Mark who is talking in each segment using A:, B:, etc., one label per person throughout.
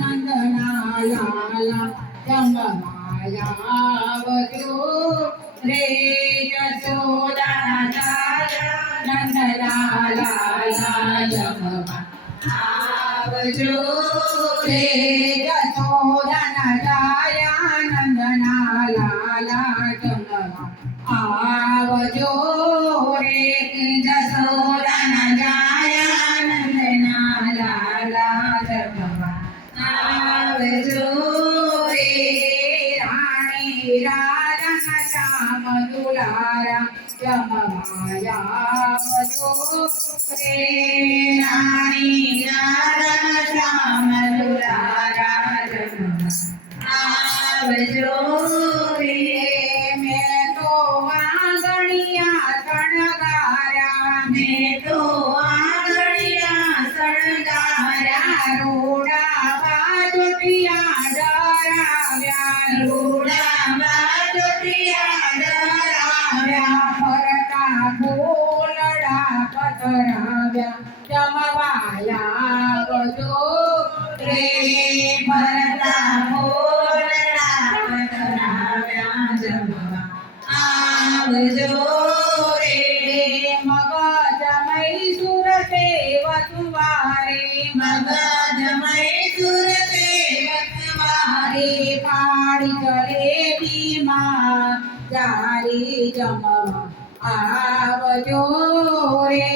A: नंदनायाला जंगमायावयो रे यशोदानाया नंदलाला जंगमावयो रे यशोदानाया नंदनाला जंगमा आवयो रे यशोदा જમવાયાવજો રે રાણી રાધા શ્યામ જમવા આવજો રે મેં તો આંગણિયા શણગાર્યા મેં તો આંગણિયા શણગાર્યા રોડા બાજોટિયા ડરાવ્યા રોડા જમવાયા ગજો રે ફરતા ફૂલડા પધરાવ્યા જમવા આવજો રે મગજ મૈસૂર સેવ તુવારે મગજ મૈસૂર સેવ તુવારે પાડી જલેબી માં જારી જમવા આવજો રે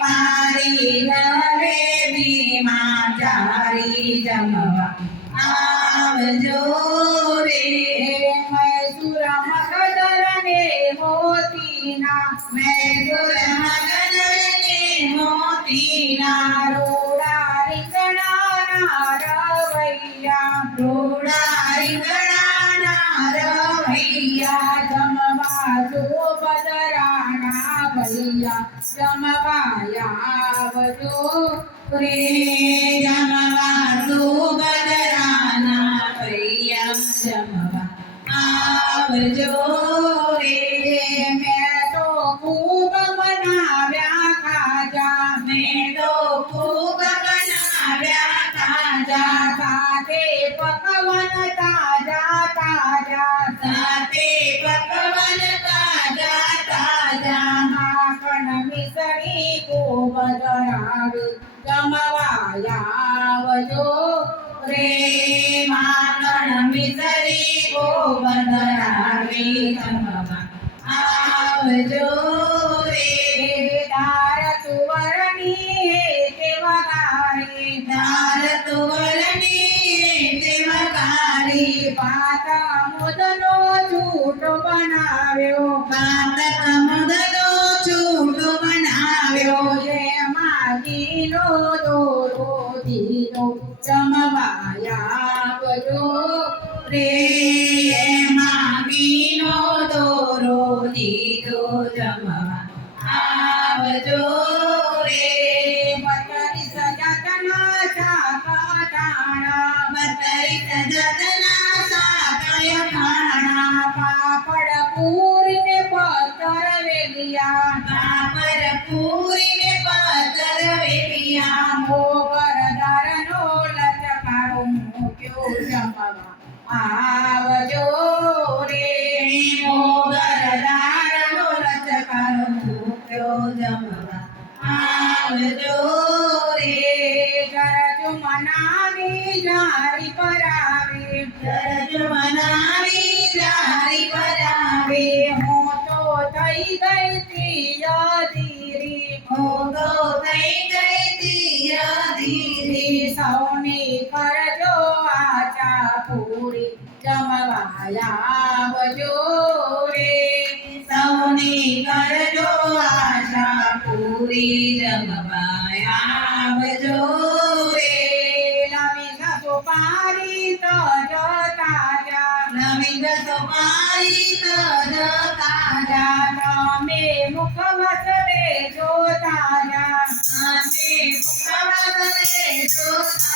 A: પાડી નરે માં જારી જમવા. આવજો રે, મૈસુર મગદર ને મોતીના, મૈસૂર મગદર ને આવજો રે જમવા સુભદરાના ભૈયા જમવા આવજો રે મેં તો ખૂબ બનાવ્યા ખાજા મેં તો ખૂબ બનાવ્યા ખાજા સાથે પકવાન તાજા તાજા સાથે આવજો રે દાર તુવરની તે વગારી દાર તુવરની તે વગારી પાત મુદનો છૂટો બનાવ્યો પાત મુદનો છૂટો બનાવ્યો જે માગીનો દોરો દીધો બજો રે આવજો રે બતરી સજાતના ખાણા પાપડ પૂરીને પતર વેલિયા પાપડ પૂરીને પતર વેલિયા મોગર દારનો લચકારો મૂક્યો જમવા આવજો રે મોગર દારનો લચકારો જમવા આવજો તો થઈ ગઈ તિય ધીરી હું તો થઈ ગઈ તિય ધીરી સૌની આચા પૂરી પૂરી જમવાયાવજો રે નવી ગસો પારી તજ તાજા નવી ગસો પારી તજ તાજા તમે મુખ વસરે જો તાજા તમે મુખ વસરે જો તાજા તમે જમવાવેલા આવો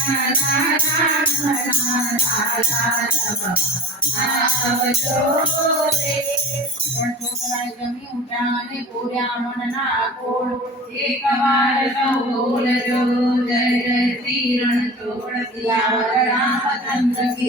A: સામરારે
B: ના જાયા લાલા આવજો રે આવજો રે છોકરાએ જમી ઉઠા અને પૂર્યા મનના કોળ એક વાર સૌ બોલજો જય જય શ્રી રણછોડ સિયાવર રામચંદ્ર કી